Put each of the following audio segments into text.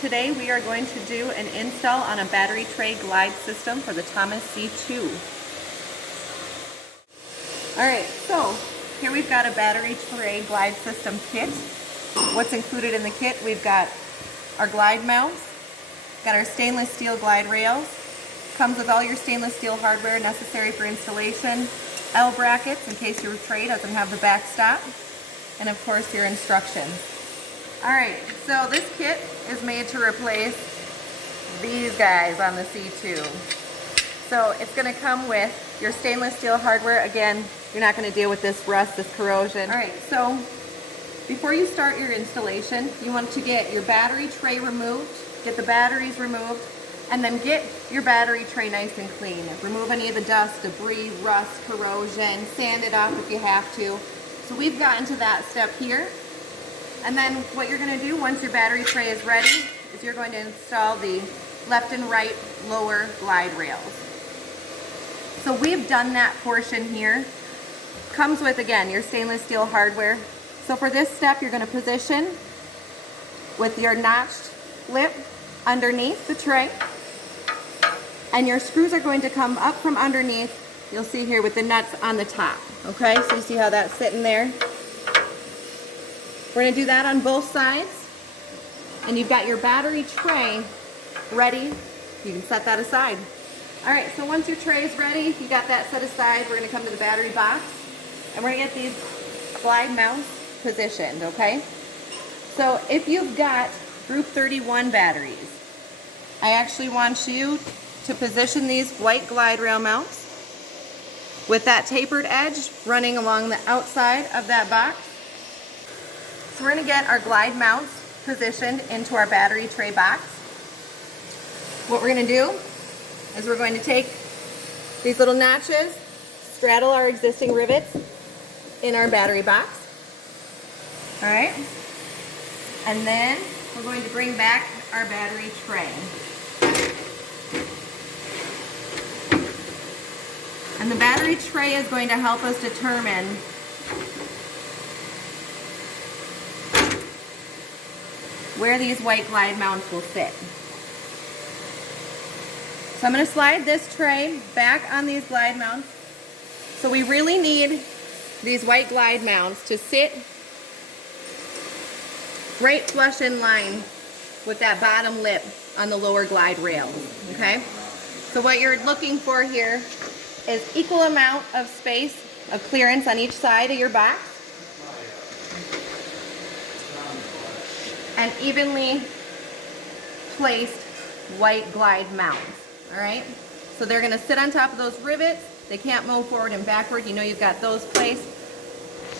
Today we are going to do an install on a battery tray glide system for the Thomas C2. Alright, so here we've got a battery tray glide system kit. What's included in the kit? We've got our glide mounts, got our stainless steel glide rails, comes with all your stainless steel hardware necessary for installation, L brackets in case your tray doesn't have the backstop, and of course your instructions. Alright, so this kit is made to replace these guys on the C2. So it's going to come with your stainless steel hardware. Again, you're not going to deal with this rust, this corrosion. Alright, so before you start your installation, you want to get your battery tray removed, get the batteries removed, and then get your battery tray nice and clean. Remove any of the dust, debris, rust, corrosion, sand it off if you have to. So we've gotten to that step here. And then what you're going to do once your battery tray is ready is you're going to install the left and right lower glide rails. So we've done that portion here. Comes with, again, your stainless steel hardware. So for this step, you're going to position with your notched lip underneath the tray. And your screws are going to come up from underneath. You'll see here with the nuts on the top. Okay, so you see how that's sitting there? We're going to do that on both sides. And you've got your battery tray ready. You can set that aside. Alright, so once your tray is ready, you got that set aside, we're going to come to the battery box. And we're going to get these glide mounts positioned, okay? So if you've got group 31 batteries, I actually want you to position these white glide rail mounts with that tapered edge running along the outside of that box. So we're going to get our glide mounts positioned into our battery tray box. What we're going to do is we're going to take these little notches, straddle our existing rivets in our battery box. Alright, and then we're going to bring back our battery tray. And the battery tray is going to help us determine where these white glide mounts will sit. So I'm going to slide this tray back on these glide mounts. So we really need these white glide mounts to sit right flush in line with that bottom lip on the lower glide rail. Okay? So what you're looking for here is equal amount of space of clearance on each side of your box. And evenly placed white glide mounts. Alright? So they're going to sit on top of those rivets. They can't move forward and backward. You know you've got those placed.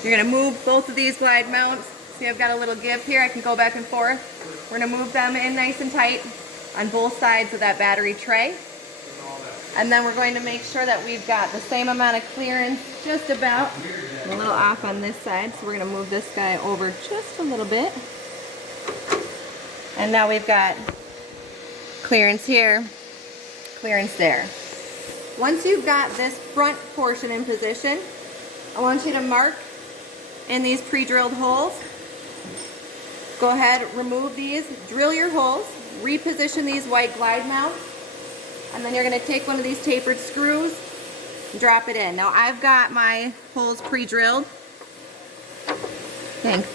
You're going to move both of these glide mounts. See, I've got a little give here. I can go back and forth. We're going to move them in nice and tight on both sides of that battery tray. And then we're going to make sure that we've got the same amount of clearance, just about. I'm a little off on this side, so we're going to move this guy over just a little bit. And now we've got clearance here, clearance there. Once you've got this front portion in position, I want you to mark in these pre-drilled holes. Go ahead, remove these, drill your holes, reposition these white glide mounts, and then you're going to take one of these tapered screws and drop it in. Now I've got my holes pre-drilled. Thanks.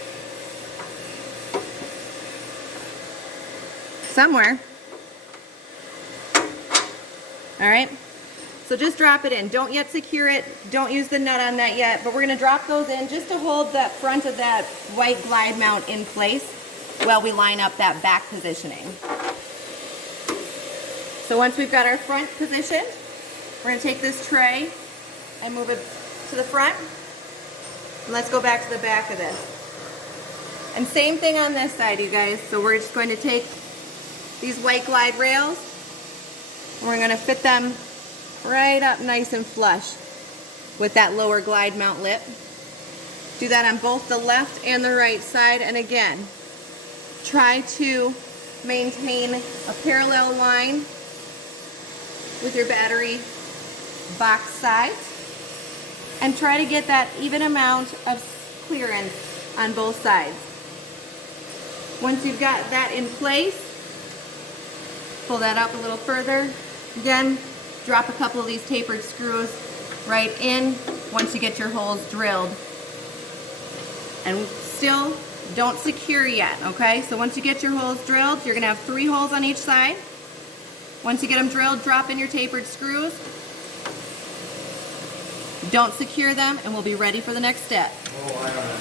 Somewhere. Alright, so just drop it in. Don't yet secure it. Don't use the nut on that yet, but we're going to drop those in just to hold that front of that white glide mount in place while we line up that back positioning. So once we've got our front positioned, we're going to take this tray and move it to the front. And let's go back to the back of this. And same thing on this side, you guys. So we're just going to take these white glide rails, and we're going to fit them right up nice and flush with that lower glide mount lip. Do that on both the left and the right side, and again, try to maintain a parallel line with your battery box sides, and try to get that even amount of clearance on both sides. Once you've got that in place, Pull that up a little further. Again, drop a couple of these tapered screws right in once you get your holes drilled. And still don't secure yet, okay? So once you get your holes drilled, you're gonna have 3 holes on each side. Once you get them drilled, drop in your tapered screws. Don't secure them, and we'll be ready for the next step. Oh, I don't know.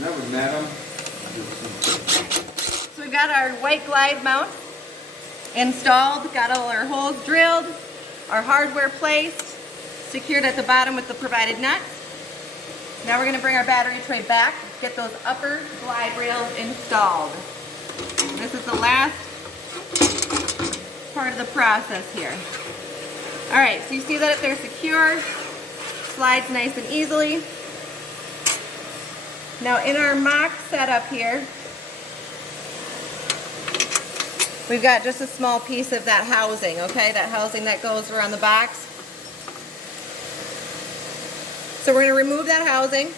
That was Madam. So we've got our white glide mount installed, got all our holes drilled, our hardware placed, secured at the bottom with the provided nuts. Now we're going to bring our battery tray back, get those upper glide rails installed. This is the last part of the process here. Alright, so you see that if they're secure, slides nice and easily. Now in our mock setup here, we've got just a small piece of that housing, okay? That housing that goes around the box. So we're going to remove that housing.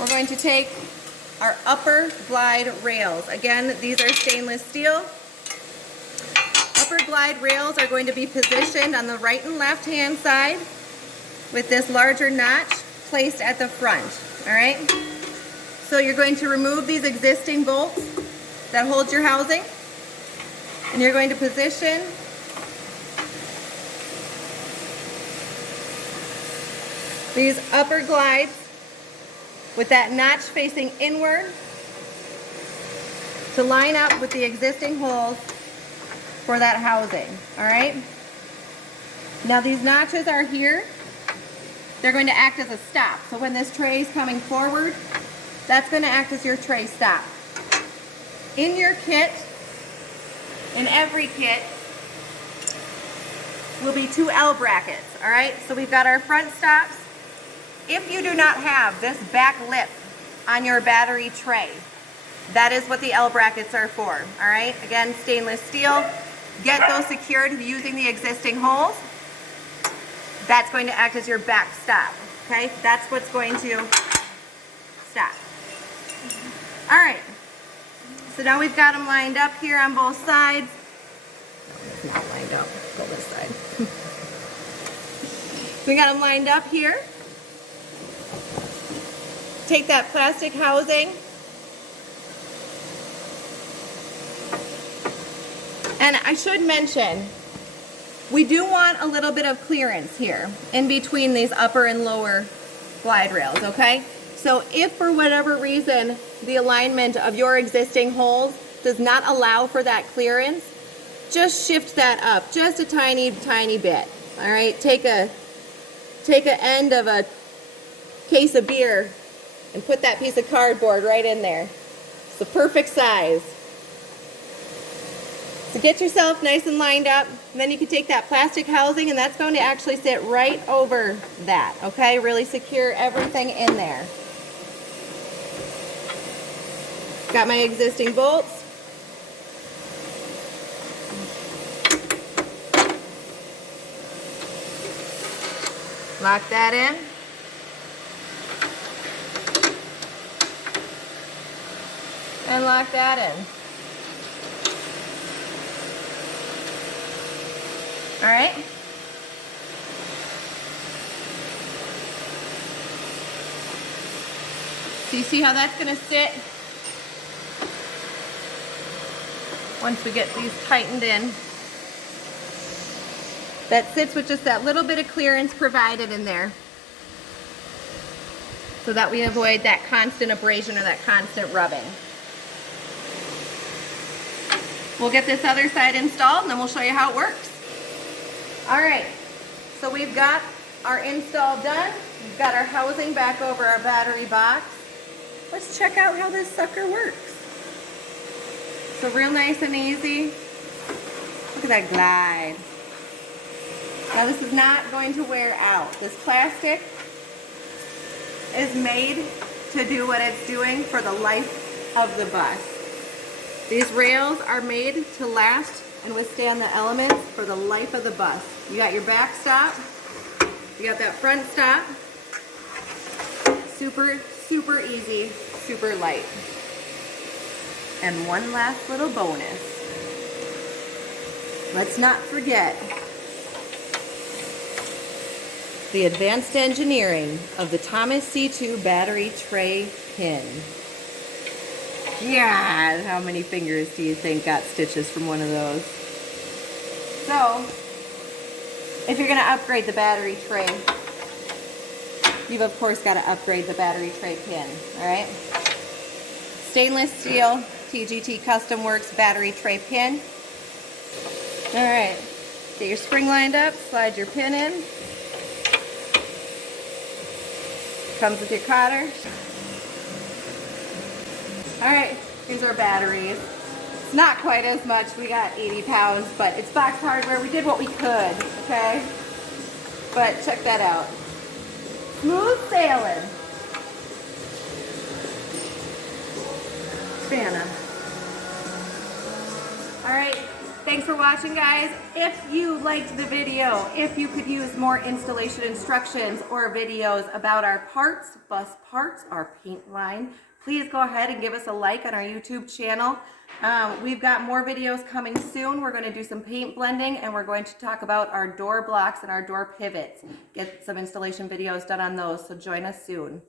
We're going to take our upper glide rails. Again, these are stainless steel. Upper glide rails are going to be positioned on the right and left hand side with this larger notch placed at the front, all right? So you're going to remove these existing bolts that hold your housing, and you're going to position these upper glides with that notch facing inward to line up with the existing holes for that housing, all right? Now these notches are here. They're going to act as a stop. So when this tray is coming forward, that's going to act as your tray stop. In your kit, in every kit, will be 2 L brackets, all right? So we've got our front stops. If you do not have this back lip on your battery tray, that is what the L brackets are for, all right? Again, stainless steel. Get those secured using the existing holes. That's going to act as your back stop, okay? That's what's going to stop. All right, so now we've got them lined up here on both sides. No, it's not lined up, go this side. We got them lined up here. Take that plastic housing and I should mention, we do want a little bit of clearance here in between these upper and lower glide rails, okay? So if for whatever reason the alignment of your existing holes does not allow for that clearance, just shift that up just a tiny, tiny bit, all right? Take a end of a case of beer and put that piece of cardboard right in there. It's the perfect size. So get yourself nice and lined up, and then you can take that plastic housing and that's going to actually sit right over that, okay? Really secure everything in there. Got my existing bolts. Lock that in. And lock that in. All right. So you see how that's going to sit once we get these tightened in. That sits with just that little bit of clearance provided in there so that we avoid that constant abrasion or that constant rubbing. We'll get this other side installed and then we'll show you how it works. All right, so we've got our install done. We've got our housing back over our battery box. Let's check out how this sucker works. So real nice and easy. Look at that glide. Now this is not going to wear out. This plastic is made to do what it's doing for the life of the bus. These rails are made to last and withstand the elements for the life of the bus. You got your back stop, you got that front stop. Super super easy, super light. And one last little bonus. Let's not forget the advanced engineering of the Thomas C2 battery tray pin. Yeah, how many fingers do you think got stitches from one of those? So, if you're going to upgrade the battery tray, you've of course got to upgrade the battery tray pin, all right? Stainless steel TGT Custom Works battery tray pin. All right, get your spring lined up, slide your pin in. Comes with your cotter. All right, here's our batteries. It's not quite as much, we got 80 pounds, but it's box hardware. We did what we could, okay? But check that out. Smooth sailing. Spanner. All right, thanks for watching, guys. If you liked the video, if you could use more installation instructions or videos about our parts, bus parts, our paint line, please go ahead and give us a like on our YouTube channel. We've got more videos coming soon. We're going to do some paint blending, and we're going to talk about our door blocks and our door pivots. Get some installation videos done on those, so join us soon.